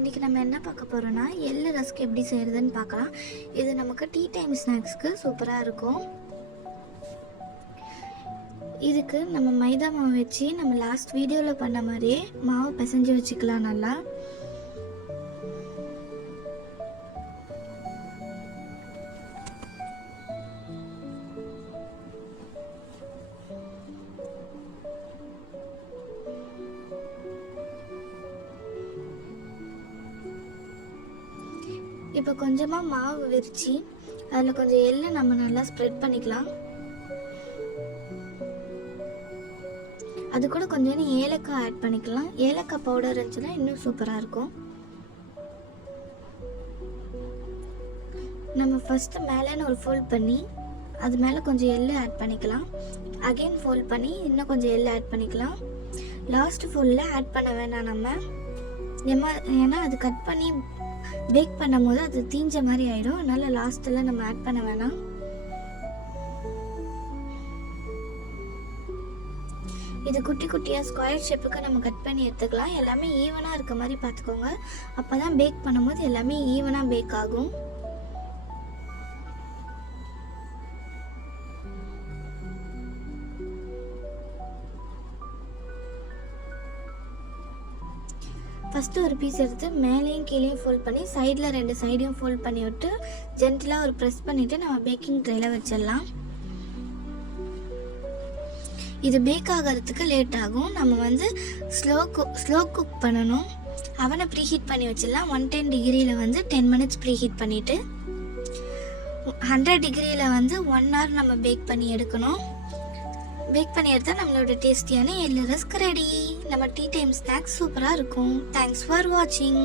இன்றைக்கி நம்ம என்ன பார்க்க போகிறோன்னா எள்ளு ரஸ்க் எப்படி செய்கிறதுன்னு பார்க்கலாம். இது நமக்கு டீ டைம் ஸ்நாக்ஸ்க்கு சூப்பராக இருக்கும். இதுக்கு நம்ம மைதா மாவு வச்சு நம்ம லாஸ்ட் வீடியோவில் பண்ண மாதிரியே மாவு பிசைஞ்சு வச்சுக்கலாம் நல்லா. இப்போ கொஞ்சமாக மாவு விரித்து அதில் கொஞ்சம் எள்ளு நம்ம நல்லா ஸ்ப்ரெட் பண்ணிக்கலாம். அது கூட கொஞ்சம் ஏலக்காய் ஆட் பண்ணிக்கலாம். ஏலக்காய் பவுடர் இருந்துச்சுன்னா இன்னும் சூப்பராக இருக்கும். நம்ம ஃபஸ்ட்டு மேலேன்னு ஒரு ஃபோல்ட் பண்ணி அது மேலே கொஞ்சம் எள்ளு ஆட் பண்ணிக்கலாம். அகெயின் ஃபோல்ட் பண்ணி இன்னும் கொஞ்சம் எள்ளு ஆட் பண்ணிக்கலாம். லாஸ்ட் ஃபோல்டில் ஆட் பண்ண வேண்டாம் நம்ம, ஏன்னா அது கட் பண்ணி பேக் பண்ணும் போது அது தீஞ்ச மாதிரி ஆயிடும். அதனால லாஸ்ட்டில் நம்ம ஆட் பண்ண வேணாம். இது குட்டி குட்டியாக ஸ்கொயர் ஷேப்புக்கு நம்ம கட் பண்ணி எடுத்துக்கலாம். எல்லாமே ஈவனாக இருக்க மாதிரி பார்த்துக்கோங்க. அப்போ தான் பேக் பண்ணும்போது எல்லாமே ஈவனாக பேக் ஆகும். ஃபஸ்ட்டு ஒரு பீஸ் எடுத்து மேலேயும் கீழேயும் ஃபோல்ட் பண்ணி சைடில் 2 சைடையும் ஃபோல்ட் பண்ணி விட்டு ஜென்டிலாக ஒரு ப்ரெஸ் பண்ணிவிட்டு நம்ம பேக்கிங் ட்ரேயில் வச்சிடலாம். இது பேக் ஆகிறதுக்கு லேட் ஆகும். நம்ம ஸ்லோ குக் பண்ணணும். அவனை ப்ரீஹீட் பண்ணி வச்சிடலாம். 110 டிகிரியில் 10 மினிட்ஸ் ப்ரீஹீட் பண்ணிவிட்டு 100 டிகிரியில் 1 hour நம்ம பேக் பண்ணி எடுக்கணும். பேக் பண்ணி எடுத்தால் நம்மளோட டேஸ்டியான எள்ளு ரஸ்க் ரெடி. நம்ம டீ டைம் ஸ்நாக்ஸ் சூப்பராக இருக்கும். தேங்க்ஸ் ஃபார் வாட்சிங்.